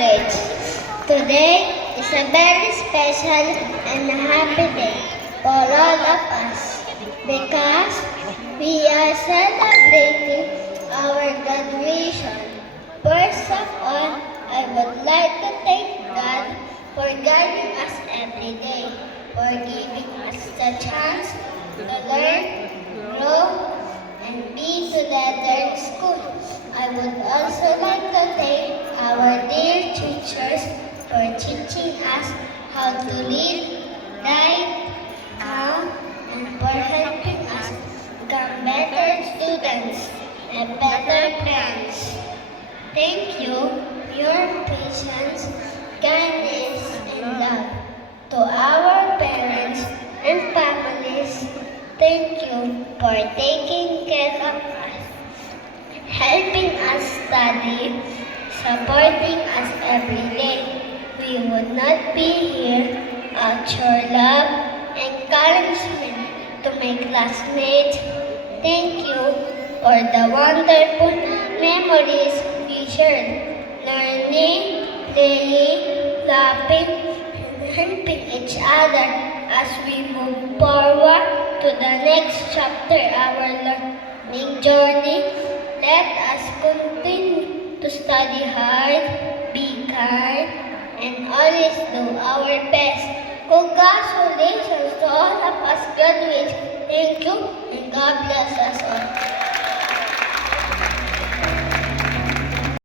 Church. Today is a very special and happy day for all of us because we are celebrating our graduation. First of all, I would like to thank God for guiding us every day, for giving us the chance to learn, grow, and be together in school. I would also like to thank our dear teachers for teaching us how to lead, guide, count, and for helping us become better students and better parents. Thank you, your patience, kindness, and love. To our parents and families, thank you for taking care of us, helping us study, supporting us every day. We would not be here without your love, encouragement to my classmates. Thank you for the wonderful memories we shared, learning, playing, laughing, and helping each other as we move forward to the next chapter of our learning journey. Let us continue to study hard, be kind, and always do our best. Congratulations to all of us graduates. Thank you, and God bless us all.